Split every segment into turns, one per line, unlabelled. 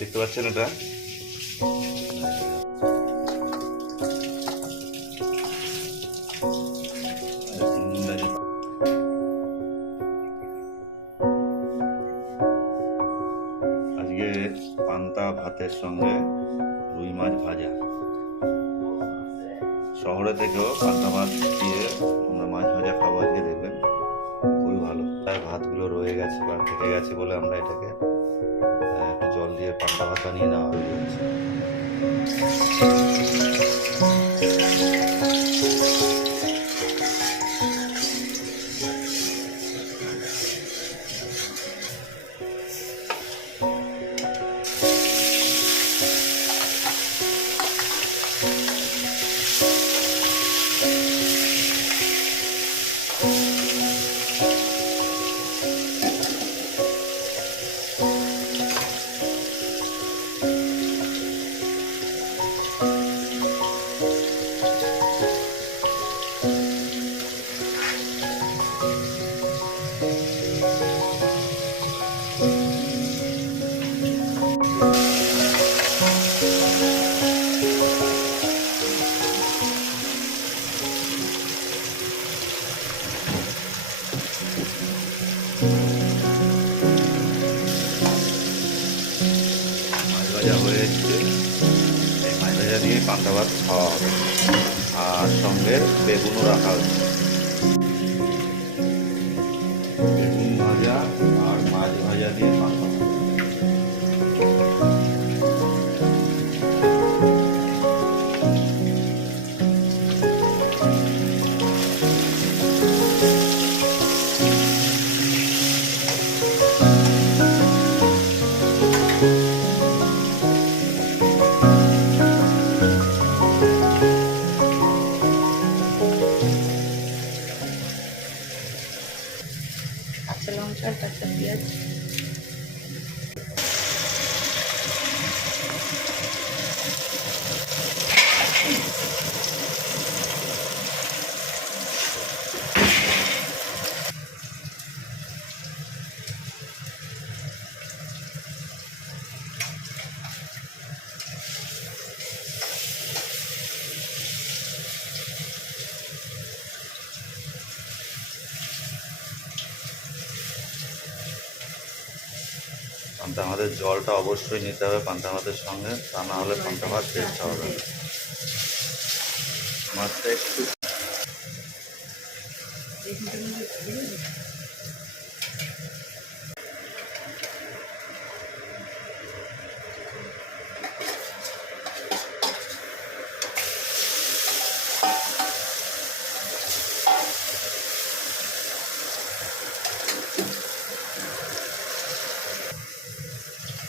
দেখতে পাচ্ছেন এটা। আজকে পান্তা ভাতের সঙ্গে রুই মাছ ভাজা। শহরে থেকেও পান্তা ভাত দিয়ে আমরা মাছ ভাজা খাব আজকে, দেখবেন? খুবই ভালো। তাই ভাতগুলো রয়ে গেছে বা থেকে গেছে বলে আমরা এটাকে জল দিয়ে পাতা পাতা বানিয়ে নেওয়া হয়েছে ভাজা হয়ে এসছে এই মাছ ভাজা দিয়ে পান্তা ভাত খাওয়া হবে আর সঙ্গে বেগুনও রাখা হচ্ছে বেগুন ভাজা
লঙ্কা আর
পান্তা ভাতের জলটা অবশ্যই নিতে হবে পান্তা ভাতের সঙ্গে, তা না হলে পান্তা ভাত টেস্ট হবে না। মাছটা একটু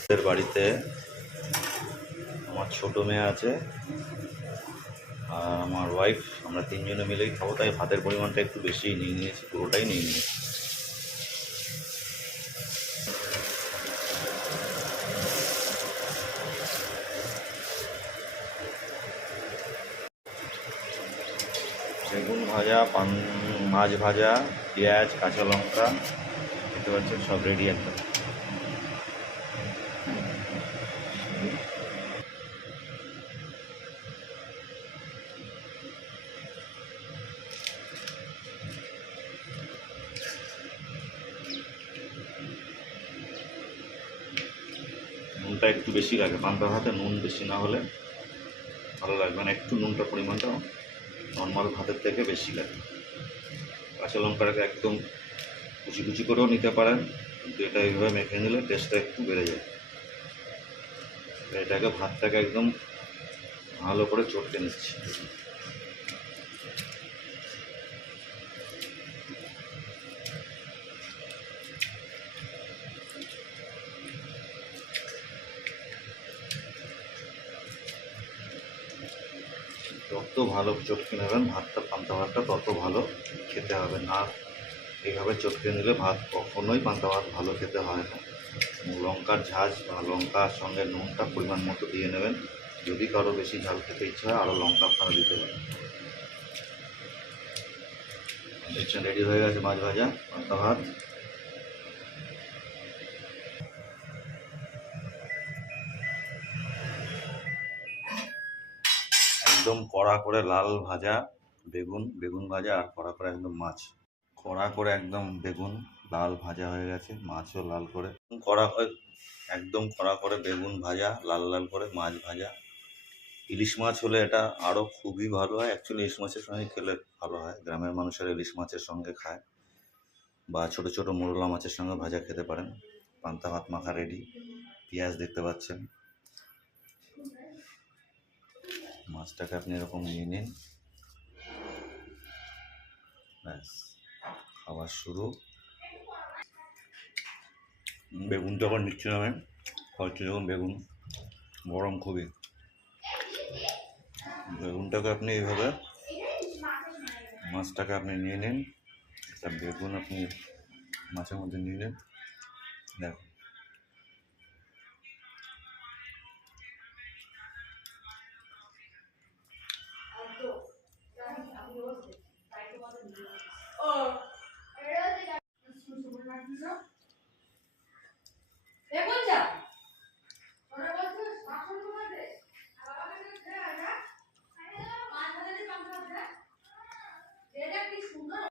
আমাদের বাড়িতে আমার ছোট মেয়ে আছে আর আমার ওয়াইফ আমরা তিনজনে মিলেই খাব, তাই ভাতের পরিমাণটা একটু বেশিই নিয়ে নিয়েছি, পুরোটাই নিয়ে নিয়েছি। বেগুন ভাজা, পান মাছ ভাজা, পেঁয়াজ, কাঁচা লঙ্কা, দেখতে পাচ্ছেন সব রেডি একদম। নুনটা একটু বেশি লাগে। পান্তা ভাতে নুন বেশি না হলে ভালো লাগবে না। একটু নুনটা পরিমাণটাও নর্মাল ভাতের থেকে বেশি লাগে। কাঁচা লঙ্কাটাকে একদম কুচি কুচি করেও নিতে পারেন, কিন্তু এটা এইভাবে মেখে নিলে টেস্টটা একটু বেড়ে যায়। এটাকে ভাতটাকে একদম ভালো করে চটকে নিচ্ছি। যত ভালো চটকে নেবেন ভাতটা, পান্তা ভাতটা তত ভালো খেতে হবে না। এইভাবে চটকে নিলে ভাত কখনোই পান্তা ভাত ভালো খেতে হয় না। লঙ্কার ঝাঁজ বা লঙ্কার সঙ্গে নুনটা পরিমাণ মতো দিয়ে নেবেন। যদি কারও বেশি ঝাল খেতে ইচ্ছা হয় আরও লঙ্কা আপনারা দিতে পারেন। দেখছেন, রেডি হয়ে গেছে মাছ ভাজা, পান্তা ভাত। একদম কড়া করে লাল ভাজা, বেগুন বেগুন ভাজা আর কড়া করে একদম মাছ। কড়া করে একদম বেগুন, লাল ভাজা হয়ে গেছে, মাছও লাল করে। কড়া করে একদম কড়া করে বেগুন ভাজা, লাল লাল করে মাছ ভাজা। ইলিশ মাছ হলে এটা আরও খুবই ভালো হয়। অ্যাকচুয়ালি ইলিশ মাছের সঙ্গে খেলে ভালো হয়। গ্রামের মানুষেরা ইলিশ মাছের সঙ্গে খায়। বা ছোট ছোট মোরলা মাছের সঙ্গে ভাজা খেতে পারেন। পান্তা ভাত মাখা রেডি পেঁয়াজ দেখতে পাচ্ছেন। মাছটাকে আপনি এরকম নিয়ে নিন। ব্যাস, খাবার শুরু। বেগুন যখন নিচ্ছি আমি হচ্ছে যখন বেগুন, গরম খুবই। বেগুনটাকে আপনি এইভাবে মাছটাকে আপনি নিয়ে নিন। একটা বেগুন আপনি মাছের মধ্যে নিয়ে নিন। দেখুন
There was